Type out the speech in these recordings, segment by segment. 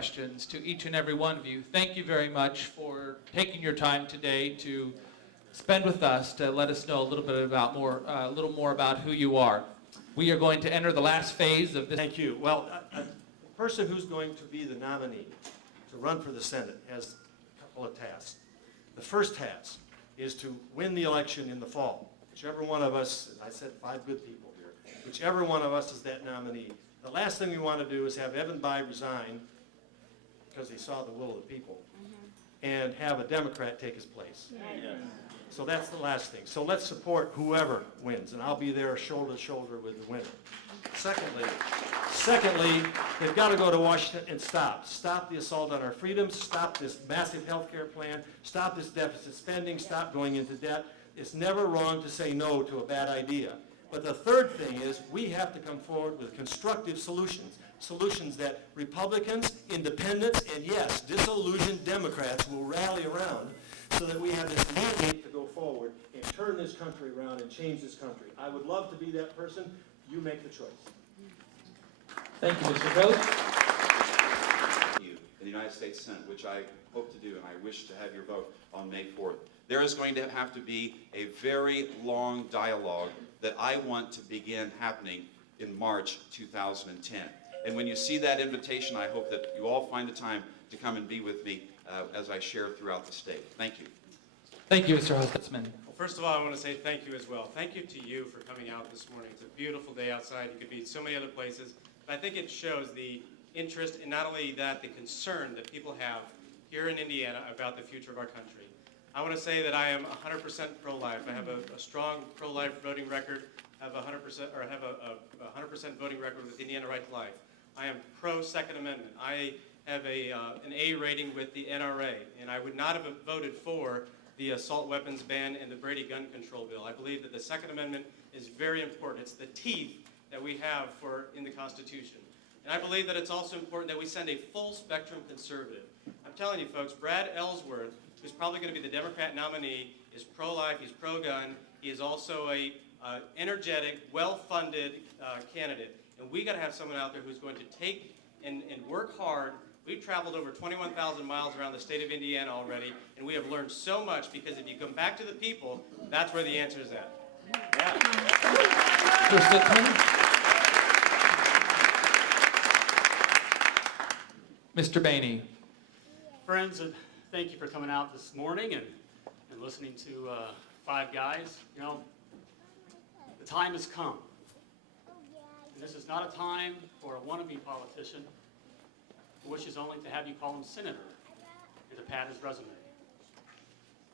questions to each and every one of you. Thank you very much for taking your time today to spend with us to let us know a little bit about a little more about who you are. We are going to enter the last phase of this. Thank you. Well, the person who's going to be the nominee to run for the Senate has a couple of tasks. The first task is to win the election in the fall. Whichever one of us, I said 5 good people here, whichever one of us is that nominee. The last thing we want to do is have Evan Bayh resign because he saw the will of the people and have a Democrat take his place. Yeah. So that's the last thing. So let's support whoever wins, and I'll be there shoulder to shoulder with the winner. Secondly, they've got to go to Washington and stop the assault on our freedoms, stop this massive health care plan, stop this deficit spending, stop going into debt. It's never wrong to say no to a bad idea. But the third thing is we have to come forward with constructive solutions, solutions that Republicans, independents, and yes, disillusioned Democrats will rally around so that we have this mandate to go forward and turn this country around and change this country. I would love to be that person. You make the choice. Thank you, Mr. Vogt. In the United States Senate, which I hope to do, and I wish to have your vote on May 4th. There is going to have to be a very long dialogue that I want to begin happening in March 2010. And when you see that invitation, I hope that you all find the time to come and be with me as I share throughout the state. Thank you. Thank you, Mr. Hostman. Well, first of all, I want to say thank you as well. Thank you to you for coming out this morning. It's a beautiful day outside. You could be so many other places. But I think it shows the interest, and not only that, the concern that people have here in Indiana about the future of our country. I want to say that I am 100% pro-life. I have a strong pro-life voting record. I have 100% voting record with Indiana Right to Life. I am pro-Second Amendment. I have an A rating with the NRA, and I would not have voted for the assault weapons ban and the Brady gun control bill. I believe that the Second Amendment is very important. It's the teeth that we have in the Constitution. And I believe that it's also important that we send a full spectrum conservative. I'm telling you folks, Brad Ellsworth, who's probably going to be the Democrat nominee, is pro-life, he's pro-gun, he is also a energetic, well-funded candidate. And we got to have someone out there who's going to take and work hard. We've traveled over 21,000 miles around the state of Indiana already, and we have learned so much because if you come back to the people, that's where the answer is at. Yeah. Mr. Boehne. Friends, thank you for coming out this morning and listening to 5 guys. You know, the time has come. And this is not a time for a wannabe politician who wishes only to have you call him senator and to pad his resume.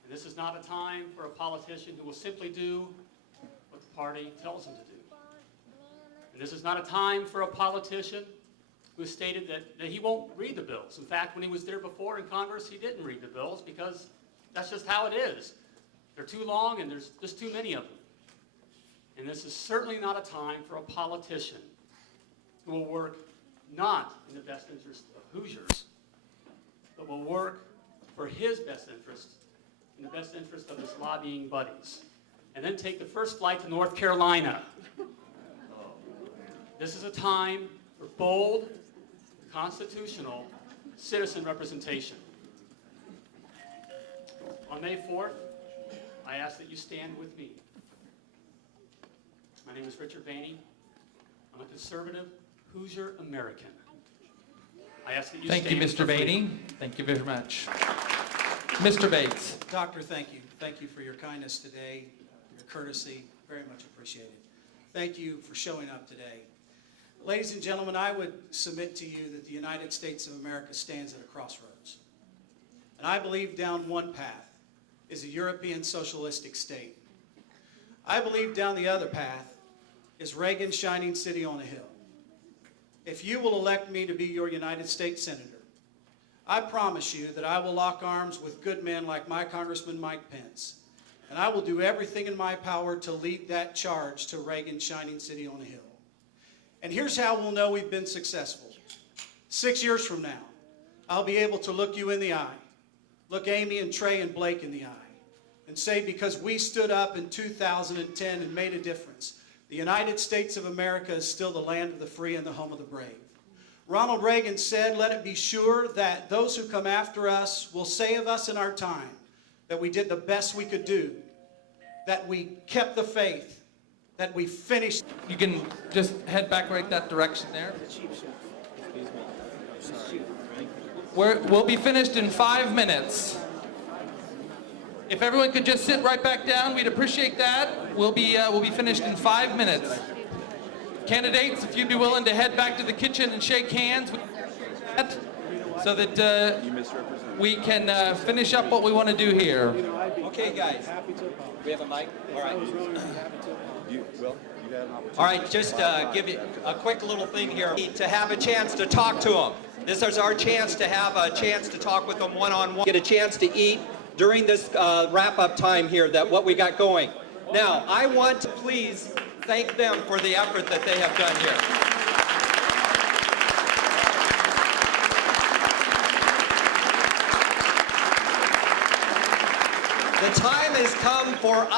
And this is not a time for a politician who will simply do what the party tells him to do. And this is not a time for a politician who stated that he won't read the bills. In fact, when he was there before in Congress, he didn't read the bills because that's just how it is. They're too long and there's just too many of them. And this is certainly not a time for a politician who will work not in the best interest of Hoosiers, but will work for his best interest, in the best interest of his lobbying buddies, and then take the first flight to North Carolina. This is a time for bold, constitutional citizen representation. On May 4th, I ask that you stand with me. My name is Richard Boehne. I'm a conservative Hoosier American. I ask that you Thank you, Mr. Boehne. Thank you very much. Mr. Bates. Doctor, thank you. Thank you for your kindness today, your courtesy. Very much appreciated. Thank you for showing up today. Ladies and gentlemen, I would submit to you that the United States of America stands at a crossroads. And I believe down one path is a European socialistic state. I believe down the other path is Reagan's shining city on a hill. If you will elect me to be your United States Senator, I promise you that I will lock arms with good men like my Congressman Mike Pence, and I will do everything in my power to lead that charge to Reagan's shining city on a hill. And here's how we'll know we've been successful. 6 years from now, I'll be able to look you in the eye, look Amy and Trey and Blake in the eye, and say, because we stood up in 2010 and made a difference, the United States of America is still the land of the free and the home of the brave. Ronald Reagan said, "Let it be sure that those who come after us will say of us in our time that we did the best we could do, that we kept the faith, that we finished." You can just head back right that direction there. We'll be finished in 5 minutes. If everyone could just sit right back down, we'd appreciate that. We'll be finished in 5 minutes. Candidates, if you'd be willing to head back to the kitchen and shake hands so that we can finish up what we want to do here. Okay, guys. We have a mic? All right. All right, just give you a quick little thing here. To have a chance to talk to them. This is our chance to have a chance to talk with them one-on-one. Get a chance to eat during this wrap-up time here, that what we got going. Now, I want to please thank them for the effort that they have done here. The time has come for us.